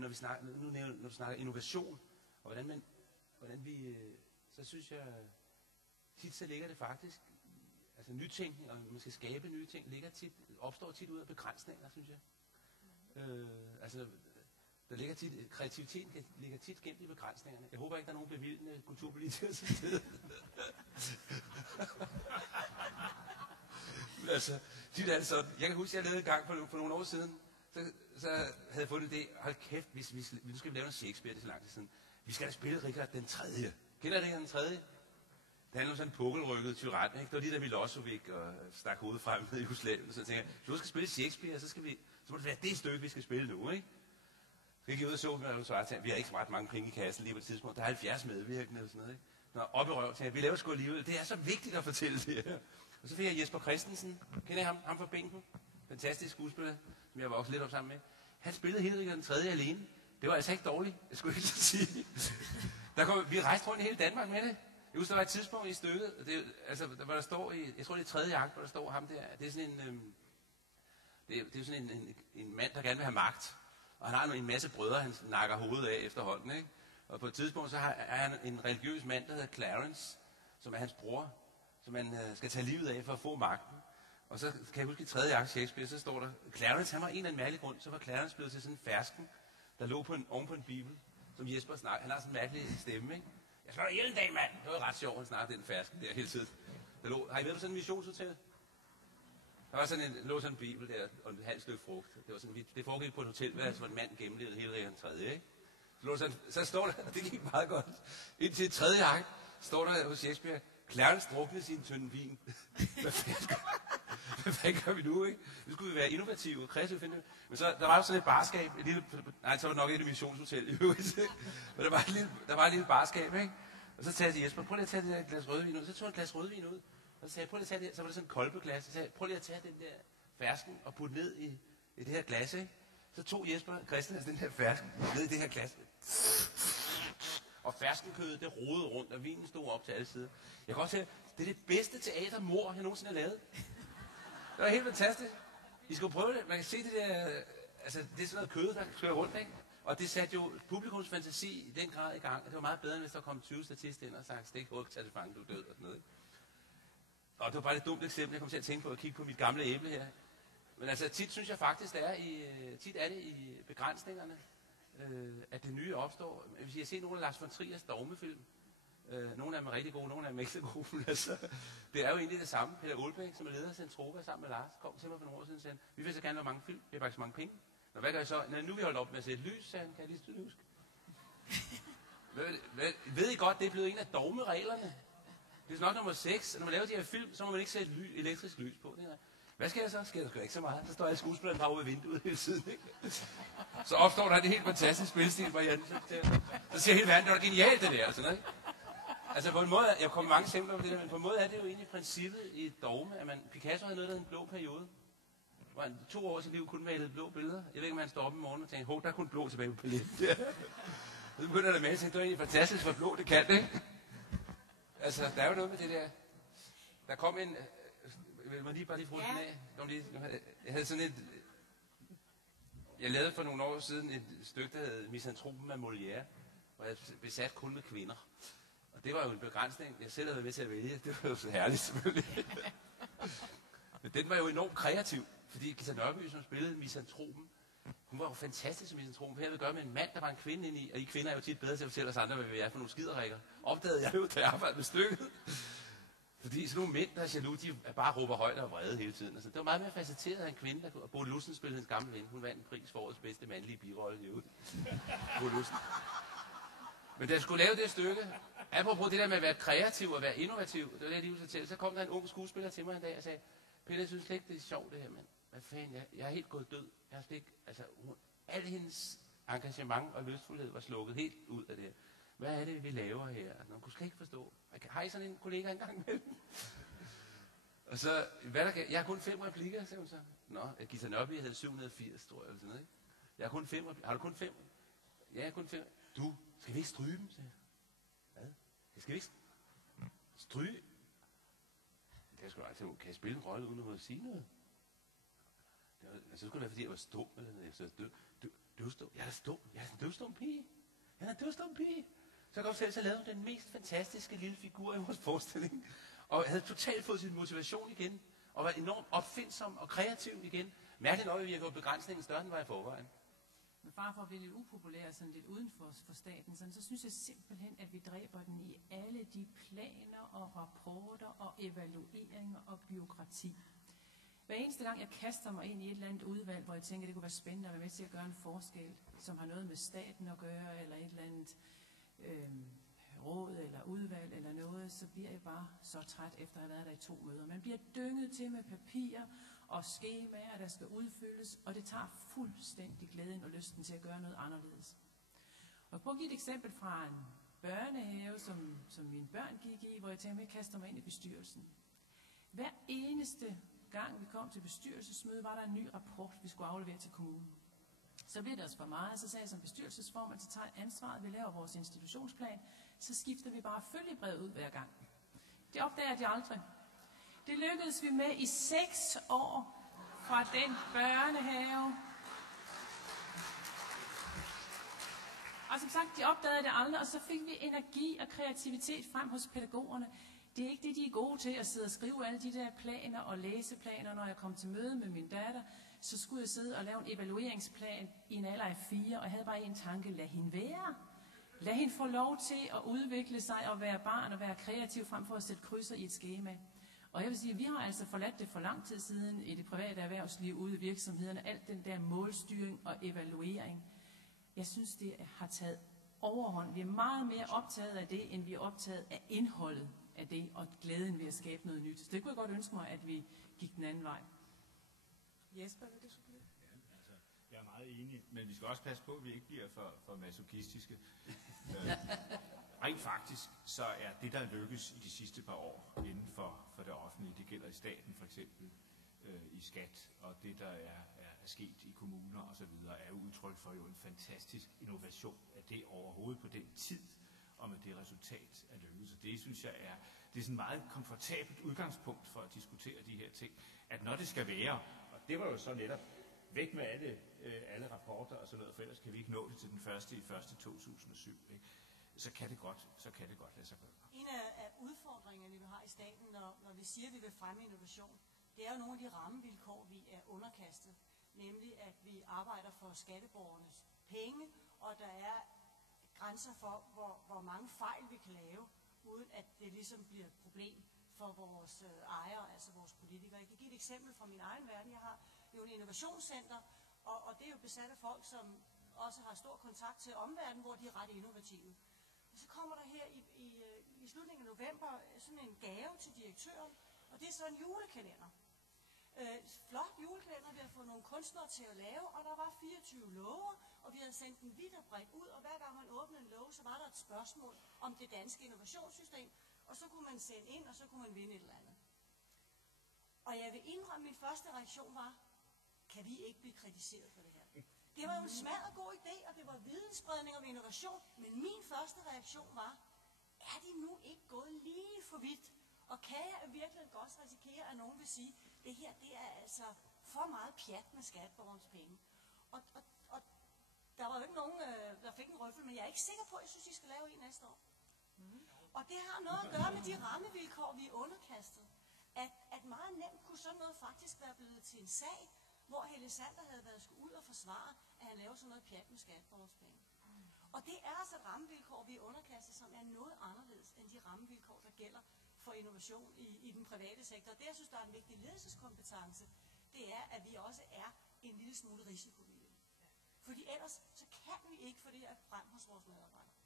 Men når du snakker innovation, og hvordan vi, så synes jeg, tit så ligger det faktisk, altså nytænkning, og man skal skabe nye ting, opstår tit ud af begrænsninger, synes jeg. Altså, kreativiteten ligger tit gemt i begrænsningerne. Jeg håber ikke, der er nogen bevilgende kulturpolitikere til stede. Altså, tit er det sådan. Jeg kan huske, jeg lavede en gang for nogle år siden, så havde jeg fundet det, hold kæft, nu skal vi lave en Shakespeare, det er så lang tid siden. Vi skal da spille Richard den 3. Kender Richard den 3? Det handler om sådan en pukkelrykket tyran, ikke? Det var lige da Milosevic og stak hovedet frem i Jugoslavien, så tænker jeg, hvis du skal spille Shakespeare, så må det være det stykke, vi skal spille nu, ikke? Så gik jeg ud og så, vi har ikke ret mange penge i kassen lige på et tidspunkt. Der er 70 medvirkende eller sådan noget, ikke? Nå, op i røv, vi laver sgu alligevel. Det er så vigtigt at fortælle det her. Og så fik jeg Jesper Christensen. Kender jeg ham fra bænken? Fantastisk skuespiller, som jeg voksede lidt op sammen med. Han spillede hele Richard den 3. alene. Det var altså ikke dårligt, jeg skulle ikke sige. Vi rejste rundt i hele Danmark med det. Jeg husker, der var et tidspunkt i stykket, hvor der står jeg tror det er 3. akt, hvor der står ham der. Det er sådan det er sådan en mand, der gerne vil have magt. Og han har en masse brødre, han nakker hovedet af efterhånden, ikke? Og på et tidspunkt, så er han en religiøs mand, der hedder Clarence, som er hans bror, som man skal tage livet af for at få magten. Og så kan jeg huske i 3. akt Shakespeare, så står der, Clarence, han var en eller anden mærkelig grund, så var Clarence blevet til sådan en fersken, der lå oven på en bibel, som Jesper snakker. Han har sådan en mærkelig stemme, ikke? Jeg slår dig ihjel en dag, mand! Det var ret sjovt, han snakkede den fersken der hele tiden. Har I været på sådan en missionshotel? Der var lå sådan en bibel der, og et halvt stykke frugt. Det foregik på et hotel, hvor en mand gennemlevede hele Richard den 3., ikke? Så står der, og det gik meget godt. Indtil 3. akt står der hos Shakespeare, Clarence druknede sin tynde vin. Hvad gør vi nu, ikke? Nu skulle vi være innovative og kreative. Men så, der var jo sådan et barskab, så var det nok et missionshotel i øvrigt. Men der var et lille barskab, ikke? Og så sagde jeg til Jesper, prøv lige at tage det der glas rødvin ud. Så tog jeg et glas rødvin ud. Og så sagde jeg, prøv lige at tage det. Så var det sådan en kolbeglas. Så sagde jeg, prøv lige at tage den der fersken og putte ned i det her glas, ikke? Så tog Jesper Christensen den her fersken ned i det her glas. Og ferskenkødet, det rodede rundt, og vinen stod op til alle sider. Jeg kan også sige, det er det bedste teatermord, jeg nogensinde har lavet. Det var helt fantastisk. I skal prøve det. Man kan se det der, altså det er sådan noget kød, der kører rundt, ikke? Og det satte jo publikums fantasi i den grad i gang. Og det var meget bedre, end hvis der kom 20 statister ind og sagde, stik hovedet, tag det fange, du er død og sådan noget, ikke? Og det var bare et dumt eksempel, jeg kom til at tænke på at kigge på mit gamle æble her. Men altså tit synes jeg faktisk, tit er det i begrænsningerne, at det nye opstår. Hvis jeg ser nogle af Lars von Triers dogmefilm, nogle af dem er rigtig gode, nogle af dem er ikke så gode, men altså, det er jo egentlig det samme. Peter Olbæk, som er leder af Centropa sammen med Lars, kom til mig for nogle år siden og sagde, vi vil så gerne have mange film, vi har faktisk mange penge. Nå, hvad gør jeg så? Nå, nu vil jeg holde op med at sætte lys, sagde han, kan jeg lige huske. Ved I godt, det er blevet en af dogmereglerne. Det er nok nummer 6, og når man laver de her film, så må man ikke sætte elektrisk lys på. Hvad sker der så? Sker der sgu ikke så meget. Så står alle skuespillerne bare ude af vinduet hele tiden, ikke? Så opstår der det helt fantastisk spilstil variant. Så siger hele verden, det var genialt det der, altså, ikke? Altså på en måde, jeg kommer mange eksempler på det der, men på en måde er det jo egentlig princippet i et dogme, at Picasso havde noget, der hed en blå periode. Hvor han 2 år af sit liv kun malede blå billeder. Jeg ved ikke, om han står op i morgen og tænker, der er kun blå tilbage på paletten. Ja. Så begynder han at male, og tænker, det er egentlig fantastisk, hvor blå det kan, ikke? Altså, der er jo noget med det der. Der kom en... Vil man bare lige få den af? Jeg havde sådan et... Jeg lavede for nogle år siden et stykke, der hed Misantropen af Molière, hvor jeg besat kun med kvinder. Og det var jo en begrænsning, jeg selv havde været med til at vælge. Det var jo så herligt, selvfølgelig. Men den var jo enormt kreativ, fordi Gita Nørby, som spillede Misantropen, hun var jo fantastisk som misantropen. Her havde vi gøre med en mand, der var en kvinde inde i, og I kvinder er jo tit bedre til at fortælle os andre, hvad vi er for nogle skiderikker. Opdagede jeg jo, da jeg arbejdede med stykket. Fordi sådan nogle mænd, der er jaloux, de bare råber højt og vrede hele tiden. Altså, det var meget mere facetteret af en kvinde, der kunne... Bo Lussen spillede hendes gamle ven. Hun vandt en pris for årets bedste mandlige birolle i ud. Bo Lussen. Men da jeg skulle lave det stykke, apropos det der med at være kreativ og være innovativ, det var det, jeg lige ville fortælle, så kom der en ung skuespiller til mig en dag og sagde, Peter, jeg synes slet ikke, det er sjovt det her, mand. Hvad fanden, jeg er helt gået død. Jeg har slet ikke... Altså, al hendes engagement og lystfuldhed var slukket helt ud af det. Hvad er det, vi laver her? Hun kunne slet ikke forstå. Har I sådan en kollega engang med? Og så, jeg har kun 5 replikker, sagde hun så. Nå, Gita Nørby havde 780, tror jeg, eller sådan noget, ikke? Jeg har kun 5 replikker. Har du kun 5? Ja, jeg har kun 5. Du, skal vi ikke stryge dem, sagde jeg. Hvad? Skal vi ikke stryge? Det er sgu da, kan jeg spille en rolle uden at sige noget? Så skulle det være, fordi jeg var stum eller noget. Så, døvstum. Jeg er en døvstum pige. Jeg er en døvstum pige. Så kom selv, så lavede hun den mest fantastiske lille figur i vores forestilling. Og havde totalt fået sin motivation igen. Og var enormt opfindsom og kreativ igen. Mærkeligt nok, at vi har gået begrænsningen større, end var i forvejen. Med far for at blive lidt upopulær, sådan lidt uden for staten, så synes jeg simpelthen, at vi dræber den i alle de planer og rapporter og evalueringer og byråkrati. Hver eneste gang, jeg kaster mig ind i et eller andet udvalg, hvor jeg tænker, det kunne være spændende at være med til at gøre en forskel, som har noget med staten at gøre, eller et eller andet råd eller udvalg eller noget, så bliver jeg bare så træt efter at have været der i 2 møder. Man bliver dynget til med papirer og skemaer, der skal udfyldes, og det tager fuldstændig glæden og lysten til at gøre noget anderledes. Og prøv at give et eksempel fra en børnehave, som mine børn gik i, hvor jeg tænkte, at jeg kaster mig ind i bestyrelsen. Hver eneste gang vi kom til bestyrelsesmøde, var der en ny rapport, vi skulle aflevere til kommunen. Så bliver det også for meget, så sagde jeg som bestyrelsesformand, så tager jeg ansvaret, vi laver vores institutionsplan, så skifter vi bare følgebrevet ud hver gang. Det opdager de aldrig. Det lykkedes vi med i 6 år fra den børnehave. Og som sagt, de opdagede det aldrig, og så fik vi energi og kreativitet frem hos pædagogerne. Det er ikke det, de er gode til, at sidde og skrive alle de der planer og læseplaner. Når jeg kom til møde med min datter, så skulle jeg sidde og lave en evalueringsplan i en alder af 4, og jeg havde bare en tanke, lad hende være. Lad hende få lov til at udvikle sig og være barn og være kreativ, frem for at sætte krydser i et skema. Og jeg vil sige, at vi har altså forladt det for lang tid siden i det private erhvervsliv ude i virksomhederne. Alt den der målstyring og evaluering. Jeg synes, det har taget overhånd. Vi er meget mere optaget af det, end vi er optaget af indholdet af det, og glæden ved at skabe noget nyt. Så det kunne jeg godt ønske mig, at vi gik den anden vej. Jesper, vil det supplere? Ja, altså, jeg er meget enig, men vi skal også passe på, at vi ikke bliver for masochistiske. Rent faktisk, så er det, der lykkes i de sidste par år inden for det offentlige, det gælder i staten for eksempel, i skat, og det, der er sket i kommuner og så videre, er jo udtryk for jo en fantastisk innovation af det overhovedet på den tid, og med det resultat er lykkedes. Og det synes jeg det er sådan et meget komfortabelt udgangspunkt for at diskutere de her ting, at når det skal være, og det var jo så netop væk med alle rapporter og sådan noget, for ellers kan vi ikke nå det til den første i 2007, ikke? Så kan det godt lade sig gøre. En af udfordringerne, vi har i staten, når vi siger, at vi vil fremme innovation, det er jo nogle af de rammevilkår, vi er underkastet. Nemlig, at vi arbejder for skatteborgernes penge, og der er grænser for, hvor mange fejl vi kan lave, uden at det ligesom bliver et problem for vores ejere, altså vores politikere. Jeg kan give et eksempel fra min egen verden. Jeg har jo et innovationscenter, og det er jo besat af folk, som også har stor kontakt til omverdenen, hvor de er ret innovative. Og så kommer der her i slutningen af november sådan en gave til direktøren, og det er så en julekalender. Flot julekalender, vi har fået nogle kunstnere til at lave, og der var 24 låger, og vi havde sendt den vidt og bredt ud, og hver gang man åbnede en låge, så var der et spørgsmål om det danske innovationssystem, og så kunne man sende ind, og så kunne man vinde et eller andet. Og jeg vil indrømme, min første reaktion var, kan vi ikke blive kritiseret for det her? Det var jo en smal og god idé, og det var vidensspredning om innovation, men min første reaktion var, er de nu ikke gået lige for vidt? Og kan jeg virkelig godt risikere, at nogen vil sige, det her, det er altså for meget pjat med skatteborgernes penge. Og der var jo ikke nogen, der fik en røffel, men jeg er ikke sikker på, at jeg synes, I skal lave en næste år. Og det har noget at gøre med de rammevilkår, vi er underkastet. At meget nemt kunne sådan noget faktisk være blevet til en sag, hvor Helle Sander havde været skulle ud og forsvare, at han laver sådan noget pjat med skatteborgernes penge. Og det er altså et rammevilkår, vi er underkastet, som er noget anderledes end de rammevilkår, der gælder for innovation i den private sektor. Det, jeg synes, der er en vigtig ledelseskompetence, det er, at vi også er en lille smule risikovillige. Fordi ellers, så kan vi ikke få det her frem hos vores medarbejdere.